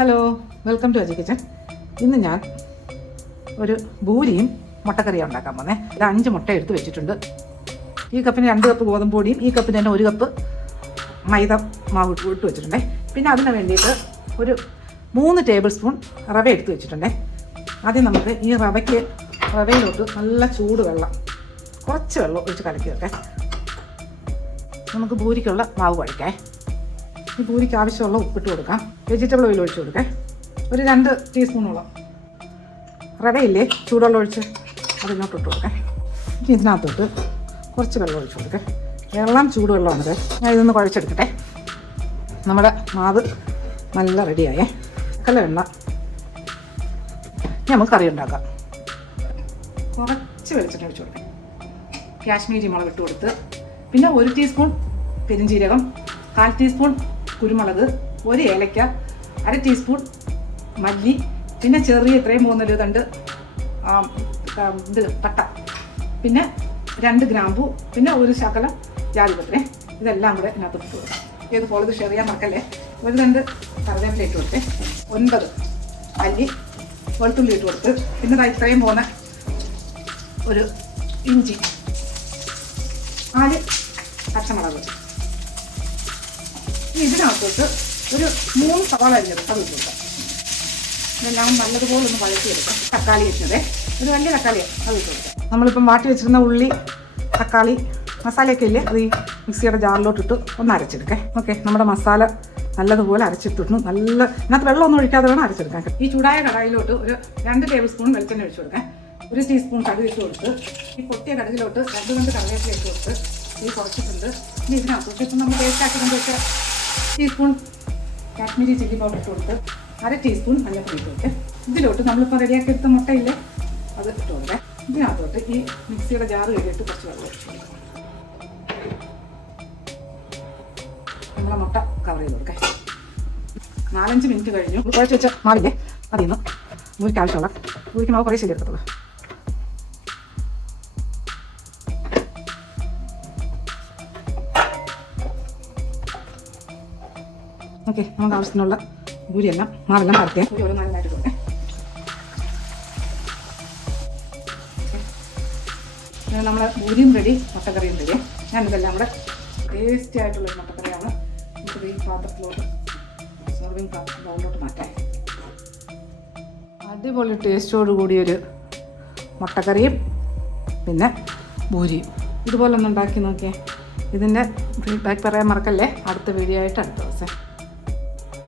Hello, welcome to Aji kitchen. ഇന്ന് ഞാൻ ഒരു ഭൂരിയും മുട്ടക്കറിയാണ് ഉണ്ടാക്കാൻ പോകുന്നത്. ഒരു 5 മുട്ട എടുത്ത് വെച്ചിട്ടുണ്ട്. ഈ കപ്പിന് 2 കപ്പ് ഗോതമ്പ് പൊടിയും ഈ കപ്പിന് തന്നെ 1 കപ്പ് മൈദ മാവ് ഇട്ട് വെച്ചിട്ടുണ്ട്. പിന്നെ അതിന് വേണ്ടിയിട്ട് ഒരു 3 ടേബിൾ സ്പൂൺ റവ എടുത്ത് വെച്ചിട്ടുണ്ട്. ആദ്യം നമുക്ക് ഈ റവയിലോട്ട് നല്ല ചൂട് വെള്ളം, കുറച്ച് വെള്ളം ഒഴിച്ച് കലക്കി വെക്കാം. നമുക്ക് ഭൂരിക്കുള്ള മാവ് കുഴക്കാം. ഈ പൂരിക്ക് ആവശ്യമുള്ള ഉപ്പിട്ട് കൊടുക്കാം. വെജിറ്റബിൾ ഓയിൽ ഒഴിച്ച് കൊടുക്കാം. ഒരു 2 ടീസ്പൂണോളം റവയില്ലേ, ചൂടുവെള്ളം ഒഴിച്ച് അതിനോട്ട് ഇട്ട് കൊടുക്കാം. ഇതിനകത്തോട്ട് കുറച്ച് വെള്ളം ഒഴിച്ച് കൊടുക്കാം. വെള്ളം ചൂടുവെള്ളമാണത്. ഞാൻ ഇതൊന്ന് കുഴച്ചെടുക്കട്ടെ. നമ്മുടെ മാവ് നല്ല റെഡിയായേ. എണ്ണ നമുക്ക് കറി ഉണ്ടാക്കാം. കുറച്ച് വെളിച്ചെണ്ണ ഒഴിച്ച് കൊടുക്കാം. കാശ്മീരി മുളക് ഇട്ട് കൊടുത്ത്, പിന്നെ 1 ടീസ്പൂൺ പെരിഞ്ജീരകം, 1/4 ടീസ്പൂൺ കുരുമുളക്, 1 ഏലക്ക, 1/2 ടീസ്പൂൺ മല്ലി, പിന്നെ ചെറിയ 3 തണ്ട് പട്ട, പിന്നെ 2 ഗ്രാമ്പു, പിന്നെ 1 ശകലം ജാതിപത്രി. ഇതെല്ലാം കൂടെ ഇതിനകത്ത് ഇട്ട് കൊടുക്കാം. ഇതുപോലെ ഇത് ഷെയർ ചെയ്യാൻ മറക്കല്ലേ. 1 തണ്ട് കറിവേപ്പില ഇട്ട് കൊടുത്ത്, 9 അല്ലി വെളുത്തുള്ളി ഇട്ട് കൊടുത്ത്, പിന്നെ ഇത്രയും പോകുന്ന ഒരു ഇഞ്ചി, 4 പച്ചമുളക്. ഇതിനകത്തോട്ട് ഒരു 3 സവാള അരിഞ്ഞത് അത് ഇട്ട് കൊടുക്കാം. ഇതെല്ലാം നല്ലതുപോലെ ഒന്ന് വഴറ്റിയെടുക്കാം. തക്കാളി വെച്ചത് ഒരു വലിയ തക്കാളിയാണ്, അത് ഇട്ട് കൊടുക്കാം. നമ്മളിപ്പം വാട്ടി വെച്ചിരുന്ന ഉള്ളി, തക്കാളി, മസാലയൊക്കെ ഇല്ലേ, അത് ഈ മിക്സിയുടെ ജാറിലോട്ടിട്ട് ഒന്ന് അരച്ചെടുക്കാം. ഓക്കെ, നമ്മുടെ മസാല നല്ലതുപോലെ അരച്ചിട്ടിട്ടു. ഇതിനകത്ത് വെള്ളമൊന്നും ഒഴിക്കാതെ വേണം അരച്ചെടുക്കാൻ. ഈ ചൂടായ കടായിലോട്ട് ഒരു 2 ടേബിൾ സ്പൂൺ വെളിച്ചെണ്ണ ഒഴിച്ച് കൊടുക്കാം. 1 ടീസ്പൂൺ കടുക് ഇട്ട് കൊടുത്ത്, ഈ പൊട്ടിയ കടുകിലോട്ട് 2 തണ്ട് കറിവേപ്പില ഇട്ട് കൊടുത്ത് ഈ കുറച്ചിട്ടുണ്ട്. ഇനി ഇതിനകത്തോട്ട് ഇപ്പം നമ്മൾ ടേസ്റ്റ് ആക്കുന്നതൊക്കെ ടീസ്പൂൺ കാശ്മീരി ചില്ലി പൗഡർ ഇട്ട് കൊടുത്ത്, 1/2 ടീസ്പൂൺ മഞ്ഞൾപ്പൊടി ഇട്ട് കൊടുത്ത്, ഇതിലോട്ട് നമ്മളിപ്പോൾ റെഡിയാക്കി എടുത്ത മുട്ടയില്ലേ അത് ഇട്ട് കൊടുക്കാം. ഇതിനകത്തോട്ട് ഈ മിക്സിയുടെ ജാറ് കഴുകിയിട്ട് കുറച്ച് വെള്ളം ഒഴിച്ച് കൊടുക്കാം. നമ്മളെ മുട്ട കവർ ചെയ്ത് കൊടുക്കാം. 4-5 മിനിറ്റ് കഴിഞ്ഞു. കുഴച്ച് വെച്ച മാവില്ലേ അതിൽ നിന്ന് ഭൂരിക്ക് ആവശ്യമുള്ള ഭൂരിക്ക് മാവ് കുറേ ശരിയെടുക്കത്തുള്ളൂ. ഓക്കെ, നമുക്ക് ആവശ്യത്തിനുള്ള ഭൂരിയെല്ലാം മാവെല്ലാം പരത്തിയാൽ ഭൂരി ഓരോ നാലിനായിട്ട് കൊടുക്കാം. നമ്മളെ ഭൂരിയും റെഡി, മുട്ടക്കറിയും റെഡി. ഞാനിതെല്ലാം കൂടെ ടേസ്റ്റി ആയിട്ടുള്ളൊരു മുട്ടക്കറിയാണ്. നമുക്ക് ഈ പാത്രത്തിലോട്ട് സെർവിങ് ബൗളിലോട്ട് മാറ്റാം. അടിപൊളി ടേസ്റ്റോട് കൂടിയൊരു മുട്ടക്കറിയും പിന്നെ ഭൂരിയും ഇതുപോലെ ഒന്ന് ഉണ്ടാക്കി നോക്കിയേ. ഇതിൻ്റെ ഫീഡ്ബാക്ക് പറയാൻ മറക്കല്ലേ. അടുത്ത വീഡിയോ ആയിട്ട് അടുത്ത ദിവസം.